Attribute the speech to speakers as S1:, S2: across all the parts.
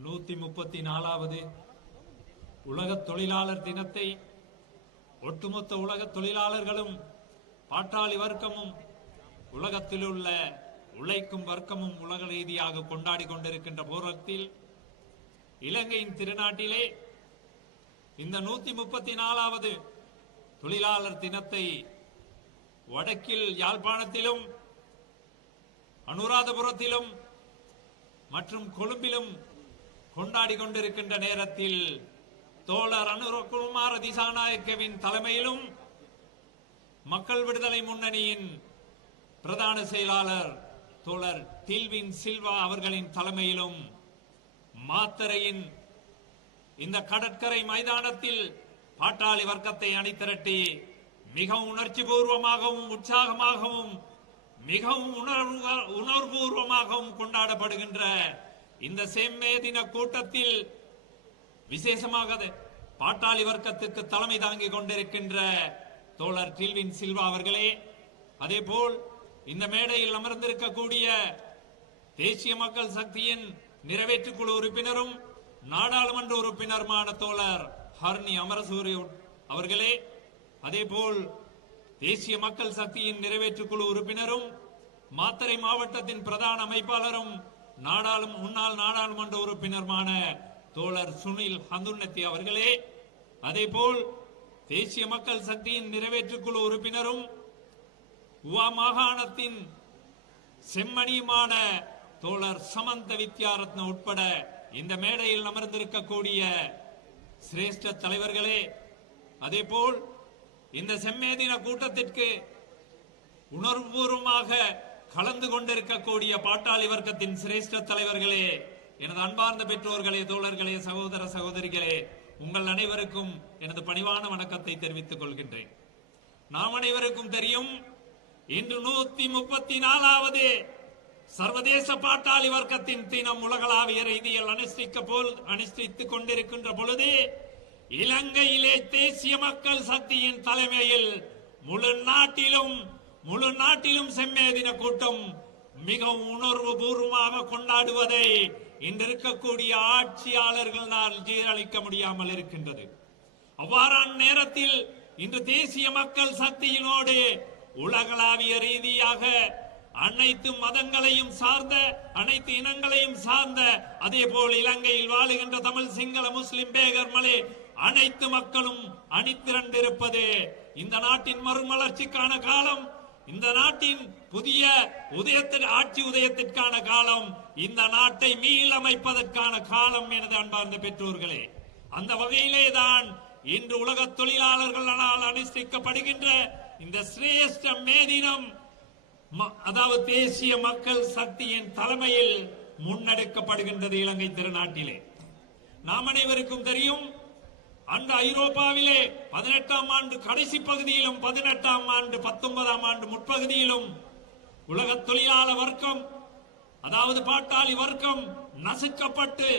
S1: நூத்தி முப்பத்தி நாலாவது உலக தொழிலாளர் தினத்தை ஒட்டுமொத்த உலக தொழிலாளர்களும் பாட்டாளி வர்க்கமும் உலகத்தில் உள்ள உழைக்கும் வர்க்கமும் உலக ரீதியாக கொண்டாடி கொண்டிருக்கின்ற போரத்தில் இலங்கையின் திருநாட்டிலே இந்த நூத்தி முப்பத்தி நாலாவது தொழிலாளர் தினத்தை வடக்கில் யாழ்ப்பாணத்திலும் அனுராதபுரத்திலும் மற்றும் கொழும்பிலும் கொண்டாடி கொண்டிருக்கின்ற நேரத்தில் தோழர் அனுரகுமார் திசாநாயக்கவின் தலைமையிலும் மக்கள் விடுதலை முன்னணியின் பிரதான செயலாளர் தோழர் டில்வின் சில்வா அவர்களின் தலைமையிலும் மாத்தரையின் இந்த கடற்கரை மைதானத்தில் பாட்டாளி வர்க்கத்தை அணிதிரட்டி மிகவும் உணர்ச்சி பூர்வமாகவும் உற்சாகமாகவும் மிகவும் உணர்வு உணர்வுபூர்வமாகவும் கொண்டாடப்படுகின்ற இந்த செம்மே தின கூட்டத்தில் விசேஷமாக பாட்டாளி வர்க்கத்துக்கு தலைமை தாங்கிக் கொண்டிருக்கின்ற தோழர் டில்வின் சில்வா அவர்களே அதேபோல் இந்த மேடையில் அமர்ந்திருக்கக்கூடிய தேசிய மக்கள் சக்தியின் நிறைவேற்று குழு உறுப்பினரும் நாடாளுமன்ற உறுப்பினருமான தோழர் ஹர்னி அமரசூரி அவர்களே அதேபோல் தேசிய மக்கள் சக்தியின் நிறைவேற்று குழு உறுப்பினரும் மாத்தறை மாவட்டத்தின் பிரதான அமைப்பாளரும் நாடாளும் முன்னாள் நாடாளுமன்ற உறுப்பினருமான தோழர் சுனில் ஹந்துன்னத்தி அவர்களே அதேபோல் தேசிய மக்கள் சக்தியின் நிறைவேற்றுக்குழு உறுப்பினரும் உவா மாகாணத்தின் செம்மணியுமான தோழர் சமந்த வித்யாரத்ன உட்பட இந்த மேடையில் அமர்ந்திருக்கக்கூடிய சிரேஷ்ட தலைவர்களே அதேபோல் இந்த செம்மேதின கூட்டத்திற்கு உணர்வுபூர்வமாக கலந்து கொண்டிருக்கக்கூடிய பாட்டாளி வர்க்கத்தின் சிரேஷ்ட தலைவர்களே எனது அன்பார்ந்த பெற்றோர்களே தோழர்களே சகோதர சகோதரிகளே உங்கள் அனைவருக்கும் எனது பணிவான வணக்கத்தை தெரிவித்துக் கொள்கின்றேன். நாம் அனைவருக்கும் தெரியும் இன்று நூத்தி முப்பத்தி நாலாவது சர்வதேச பாட்டாளி வர்க்கத்தின் தினம் உலகளாவிய ரீதியில் அனுஷ்டிக்க போல் அனுஷ்டித்துக் கொண்டிருக்கின்ற பொழுது இலங்கையிலே தேசிய மக்கள் சக்தியின் தலைமையில் முழு நாட்டிலும் முழு நாட்டிலும் செம்மேதின கூட்டம் மிகவும் உணர்வு பூர்வமாக கொண்டாடுவதை இன்று இருக்கக்கூடிய ஆட்சியாளர்களால் ஜீரழிக்க முடியாமல் இருக்கின்றது. அவ்வாறான நேரத்தில் இன்று தேசிய மக்கள் சக்தியினோடு உலகளாவிய ரீதியாக அனைத்து மதங்களையும் சார்ந்த அனைத்து இனங்களையும் சார்ந்த அதே போல் இலங்கையில் வாழுகின்ற தமிழ் சிங்கள முஸ்லிம் பேகர் மலே அனைத்து மக்களும் அணிதிரண்டிருப்பது இந்த நாட்டின் மறுமலர்ச்சிக்கான காலம். இந்த நாட்டின் புதிய உதயத்தின் ஆட்சி உதயத்திற்கான காலம் இந்த நாட்டை மீளமைப்பதற்கான காலம் எனது அன்பார்ந்த பெற்றோர்களே. அந்த வகையிலே தான் இன்று உலக தொழிலாளர்களால் அனுஷ்டிக்கப்படுகின்ற இந்த சிரேஷ்ட மே தினம் ம- அதாவது தேசிய மக்கள் சக்தியின் தலைமையில் முன்னெடுக்கப்படுகின்றது இலங்கை திருநாட்டிலே. நாம் அனைவருக்கும் தெரியும் அந்த ஐரோப்பாவிலே பதினெட்டாம் ஆண்டு கடைசி பகுதியிலும் பதினெட்டாம் ஆண்டு பத்தொன்பதாம் ஆண்டு முற்பகுதியிலும் உலக தொழிலாளர் வர்க்கம் அதாவது பாட்டாளி வர்க்கம் நசுக்கப்பட்டு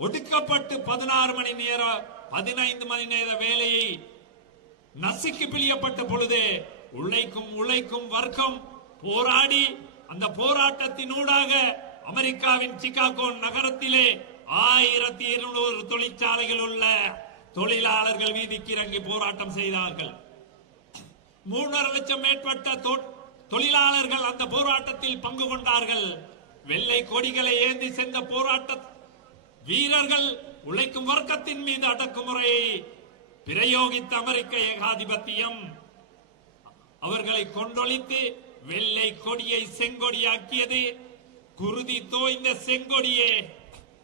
S1: ஒடுக்கப்பட்டு பதினாறு மணி நேர பதினைந்து மணி நேர வேலையை நசுக்கி பிழியப்பட்ட பொழுது உழைக்கும் உழைக்கும் வர்க்கம் போராடி அந்த போராட்டத்தினூடாக அமெரிக்காவின் சிகாகோ நகரத்திலே ஆயிரத்தி இருநூறு தொழிற்சாலைகள் உள்ள தொழிலாளர்கள் வீதிக்கு இறங்கி போராட்டம் செய்தார்கள். மூன்றரை லட்சம் மேற்பட்ட தொ- தொழிலாளர்கள் அந்த போராட்டத்தில் பங்கு கொண்டார்கள். வெள்ளை கொடிகளை ஏந்தி சென்ற போராட்ட வீரர்கள் உழைக்கும் வர்க்கத்தின் மீது அடக்குமுறையை பிரயோகித்த அமெரிக்க ஏகாதிபத்தியம். அவர்களை கொண்டொழித்து வெள்ளை கொடியை செங்கொடியாக்கியது. குருதி தோய்ந்த செங்கொடியே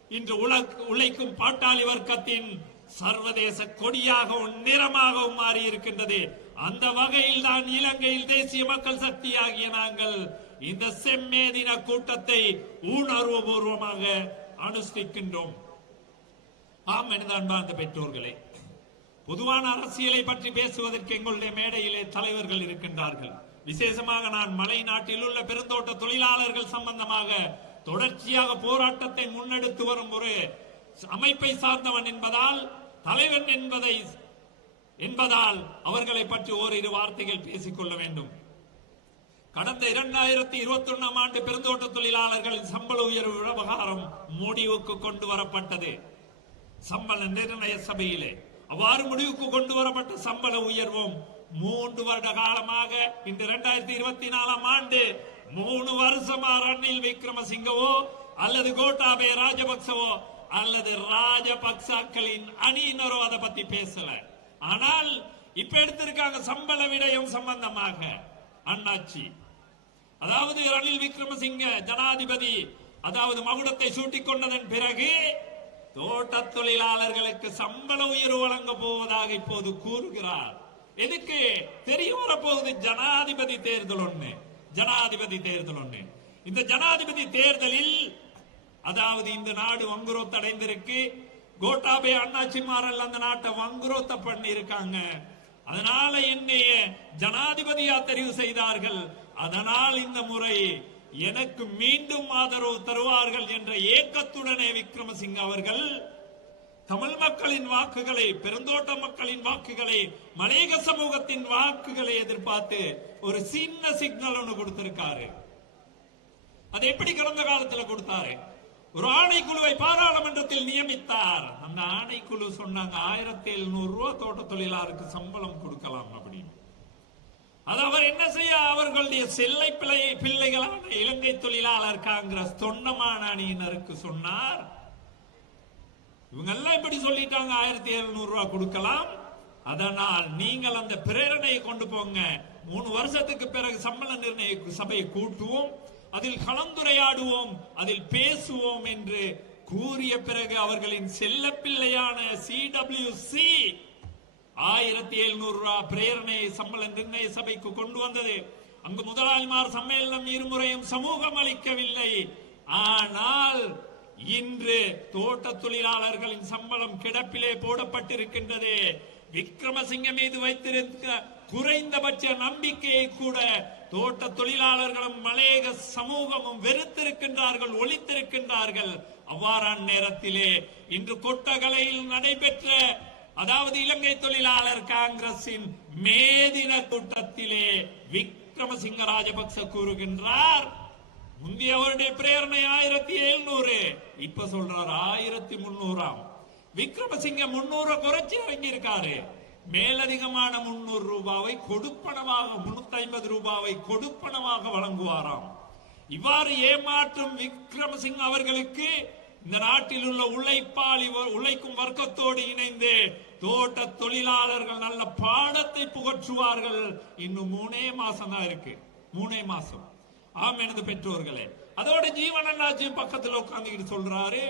S1: இன்று உலக்- உழைக்கும் பாட்டாளி வர்க்கத்தின் சர்வதேச கொடியாகவும் நிறமாகவும் மாறி இருக்கின்றது அந்த வகையில் தான் இலங்கையில் தேசிய மக்கள் சக்தி ஆகிய நாங்கள் இந்த செம்மேதின கூட்டத்தை உணர்வுபூர்வமாக அனுஷ்டிக்கின்றோம். ஆம் அன்பார்ந்த பெற்றோர்களே பொதுவான அரசியலை பற்றி பேசுவதற்கு எங்களுடைய மேடையிலே தலைவர்கள் இருக்கின்றார்கள். விசேஷமாக நான் மலை நாட்டில் உள்ள பெருந்தோட்ட தொழிலாளர்கள் சம்பந்தமாக தொடர்ச்சியாக போராட்டத்தை முன்னெடுத்து வரும் ஒரு அமைப்பை சார்ந்தவன் என்பதால் தலைவன் என்பதை என்பதால் அவர்களை பற்றி ஓரிரு வார்த்தைகள் பேசிக்கொள்ள வேண்டும். கடந்த இரண்டாயிரத்தி இருபத்தி ஒன்னாம் ஆண்டு பெருந்தோட்ட தொழிலாளர்களின் சம்பள உயர்வு விவகாரம் முடிவுக்கு கொண்டு வரப்பட்டது. சம்பள நிர்ணய சபையிலே. அவ்வாறு முடிவுக்கு கொண்டு வரப்பட்ட சம்பள உயர்வும் மூன்று வருட காலமாக இந்த இரண்டாயிரத்தி இருபத்தி நாலாம் ஆண்டு மூணு வருஷமா ரணில் விக்ரமசிங்கவோ அல்லது கோட்டாபே ராஜபக்சவோ அல்லது ராஜபக்சாக்களின் அணியினரோ அதை பத்தி பேசல. ஆனால் இப்ப எடுத்திருக்காங்க சம்பள விடயம் சம்பந்தமாக. அண்ணாச்சி. அதாவது ரணில் விக்ரமசிங்க ஜனாதிபதி அதாவது மகுடத்தை சூட்டிக் கொண்டதன் பிறகு தோட்ட தொழிலாளர்களுக்கு சம்பள உயர்வு வழங்க போவதாக இப்போது கூறுகிறார். எதுக்கு? தெரிய வரப்போகுது ஜனாதிபதி தேர்தல் ஒண்ணு. ஜனாதிபதி தேர்தல் ஒன்று இந்த ஜனாதிபதி தேர்தலில் அதாவது இந்த நாடு வங்குரோத் அடைந்திருக்கு கோட்டாபே அண்ணாச்சிமாரல் அந்த நாட்டை வங்குரோத்த பண்ணி இருக்காங்க அதனால என்னைய ஜனாதிபதியா தெரிவு செய்தார்கள். அதனால் இந்த முறை எனக்கு மீண்டும் ஆதரவு தருவார்கள் என்ற ஏக்கத்துடனே விக்ரமசிங்க அவர்கள் தமிழ் மக்களின் வாக்குகளை பெருந்தோட்ட மக்களின் வாக்குகளை மலையக சமூகத்தின் வாக்குகளை எதிர்பார்த்து ஒரு சின்ன சிக்னல் ஒண்ணு கொடுத்திருக்காரு. அது எப்படி கடந்த காலத்துல கொடுத்தாரு? ஒரு ஆணைக்குழுவை பாராளுமன்றத்தில் நியமித்தார். அந்த ஆணைக்குழு சொன்னாங்க ஆயிரத்தி எழுநூறு ரூபா தோட்ட தொழிலாளருக்கு சம்பளம் கொடுக்கலாம் அப்படின்னு. அது அவர் என்ன செய்ய அவர்களுடைய செல்லை பிள்ளை பிள்ளைகளான இலங்கை தொழிலாளர் காங்கிரஸ் தொண்டமான அணியினருக்கு சொன்னார் இவங்க எல்லாம் இப்படி சொல்லிட்டாங்க ஆயிரத்தி எழுநூறு ரூபாய் கொடுக்கலாம். அதனால் நீங்கள் அந்த பிரேரணையை கொண்டு போங்க. மூணு வருஷத்துக்கு பிறகு சம்பள நிர்ணய சபையை கூட்டுவோம். அதில் கலந்துரையாடுவோம். அதில் பேசுவோம் என்று கூறிய பிறகு அவர்களின் செல்லப்பிள்ளையான சி ஆயிரத்தி எழுநூறு ரூபாய் பிரேரணை சம்பள நிர்ணய சபைக்கு கொண்டு வந்தது. அங்கு முதலாளிமார் சம்மேளனம் இருமுறையும் சமூகம் அளிக்கவில்லை. ஆனால் இன்று தோட்ட தொழிலாளர்களின் சம்பளம் கிடப்பிலே போடப்பட்டிருக்கின்றது. விக்ரமசிங்க மீது வைத்திருக்க குறைந்தபட்ச நம்பிக்கையை கூட தோட்ட தொழிலாளர்களும் மலையக சமூகமும் வெறுத்திருக்கின்றார்கள் ஒழித்திருக்கின்றார்கள். அவ்வாறான நேரத்திலே இன்று கொட்டகலையில் நடைபெற்ற அதாவது இலங்கை தொழிலாளர் காங்கிரசின் மேதின கூட்டத்திலே விக்ரமசிங்க ராஜபக்ச கூறுகின்றார் முந்தியவருடைய பிரேரணை ஆயிரத்தி எழுநூறு. இப்ப சொல்றாரு ஆயிரத்தி முன்னூறாம் விக்ரமசிங்க முன்னூறு குறைச்சி இறங்கி இருக்காரு மேலதிகமான முன்னூறு ரூபாவை கொடுப்பனமாக முன்னூத்தி ஐம்பது ரூபாவை கொடுப்பனமாக வழங்குவாராம். இவ்வாறு ஏமாற்றும் விக்ரமசிங் அவர்களுக்கு இந்த நாட்டில் உள்ள உழைப்பாளி உழைக்கும் வர்க்கத்தோடு இணைந்து தோட்ட தொழிலாளர்கள் நல்ல பாடத்தை புகற்றுவார்கள். இன்னும் மூணே மாசம் தான் இருக்கு. மூணே மாசம். ஆம் எனது பெற்றோர்களே. அதோட ஜீவனராஜ்யம் பக்கத்தில் உட்கார்ந்துக்கிட்டு சொல்றாரு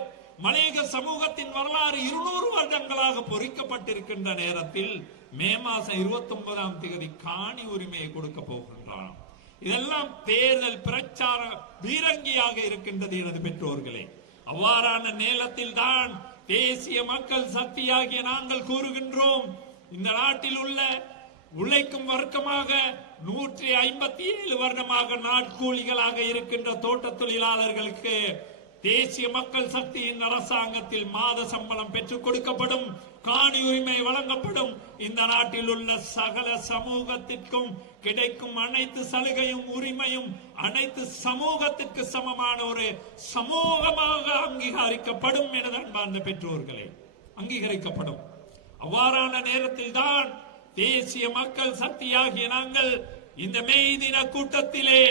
S1: மலையக சமூகத்தின் வரலாறு இருநூறு வருடங்களாக பொறிக்கப்பட்டிருக்கின்ற நேரத்தில் மே மாசம் இருபத்தி ஒன்பதாம் தேதி காணி உரிமையை கொடுக்க போகின்றான். இதெல்லாம் தேர்தல் பிரச்சார பீரங்கியாக இருக்கின்றது எனது பெற்றோர்களே. அவ்வாறான நேரத்தில் தான் தேசிய மக்கள் சக்தியாகிய நாங்கள் கூறுகின்றோம் இந்த நாட்டில் உள்ள உழைக்கும் வர்க்கமாக நூற்றி ஐம்பத்தி ஏழு வருடமாக நாட்கூலிகளாக இருக்கின்ற தோட்ட தொழிலாளர்களுக்கு தேசிய மக்கள் சக்தியின் அரசாங்கத்தில் மாத சம்பளம் பெற்றுக் கொடுக்கப்படும் காணி உரிமை வழங்கப்படும். இந்த நாட்டில் உள்ள சகல சமூகத்திற்கும் கிடைக்கும் அனைத்து சலுகையும் உரிமையும் அனைத்து சமூகத்திற்கு சமமான ஒரு சமூகமாக அங்கீகரிக்கப்படும் எனது அன்பார்ந்த பெற்றோர்களே அங்கீகரிக்கப்படும். அவ்வாறான நேரத்தில் தான் தேசிய மக்கள் சக்தியாகிய நாங்கள் இந்த மே தின கூட்டத்திலே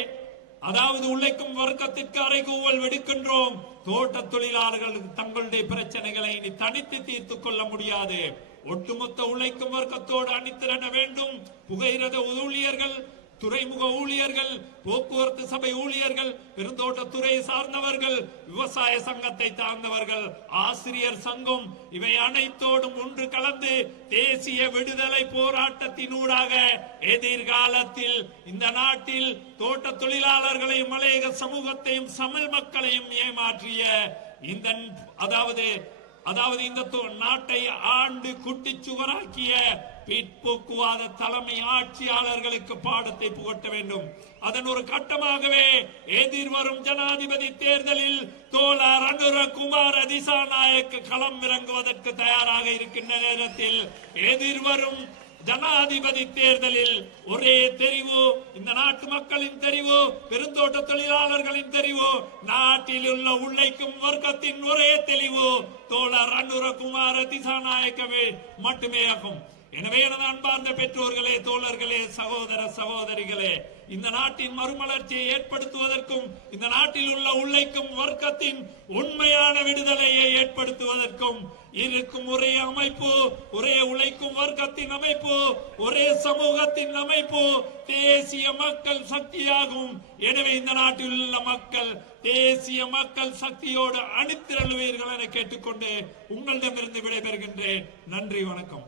S1: அதாவது உழைக்கும் வர்க்கத்திற்கு அறைகூவல் விடுக்கின்றோம். தோட்ட தொழிலாளர்கள் தங்களுடைய பிரச்சனைகளை இனி தனித்து தீர்த்துக் கொள்ள முடியாது. ஒட்டுமொத்த உழைக்கும் வர்க்கத்தோடு அணிதிரள வேண்டும். புகையிரத ஊழியர்கள் துறைமுக ஊழியர்கள் போக்குவரத்து சபை ஊழியர்கள் பெருந்தோட்டத்துறை சார்ந்தவர்கள் விவசாய சங்கத்தை சார்ந்தவர்கள் ஆசிரியர் சங்கம் இவை அனைத்தோடும் ஒன்று கலந்து தேசிய விடுதலை போராட்டத்தினூடாக எதிர்காலத்தில் இந்த நாட்டில் தோட்ட தொழிலாளர்களையும் மலையக சமூகத்தையும் தமிழ் மக்களையும் ஏமாற்றிய இந்த அதாவது அதாவது இந்த தொ- நாட்டை ஆண்டு குட்டிச்சுவராக்கிய பிற்போக்குவாத தலைமை ஆட்சியாளர்களுக்கு பாடத்தை புகட்ட வேண்டும். அதன் ஒரு கட்டமாகவே எதிர்வரும் ஜனாதிபதி தேர்தலில் தோழர் அனுரகுமார் குமார திசாநாயக்க களம் இறங்குவதற்கு தயாராக இருக்கின்ற நேரத்தில் எதிர்வரும் ஜனாதிபதி தேர்தலில் ஒரே தெரிவு இந்த நாட்டு மக்களின் தெரிவு பெருந்தோட்ட தொழிலாளர்களின் தெரிவு நாட்டில் உள்ள உழைக்கும் வர்க்கத்தின் ஒரே தெளிவு தோழர் அனுரகுமார திசாநாயக்கவே மட்டுமே ஆகும். எனவே எனது அன்பார்ந்த பெற்றோர்களே தோழர்களே சகோதர சகோதரிகளே இந்த நாட்டின் மறுமலர்ச்சியை ஏற்படுத்துவதற்கும் இந்த நாட்டில் உள்ள உழைக்கும் வர்க்கத்தின் உண்மையான விடுதலையை ஏற்படுத்துவதற்கும் இருக்கும் ஒரே அமைப்பு ஒரே உழைக்கும் வர்க்கத்தின் அமைப்பு ஒரே சமூகத்தின் அமைப்பு தேசிய மக்கள் சக்தியாகும். எனவே இந்த நாட்டில் உள்ள மக்கள் தேசிய மக்கள் சக்தியோடு அணித்திரழுவீர்கள் என கேட்டுக்கொண்டு உங்களிடமிருந்து விடைபெறுகின்றேன். நன்றி வணக்கம்.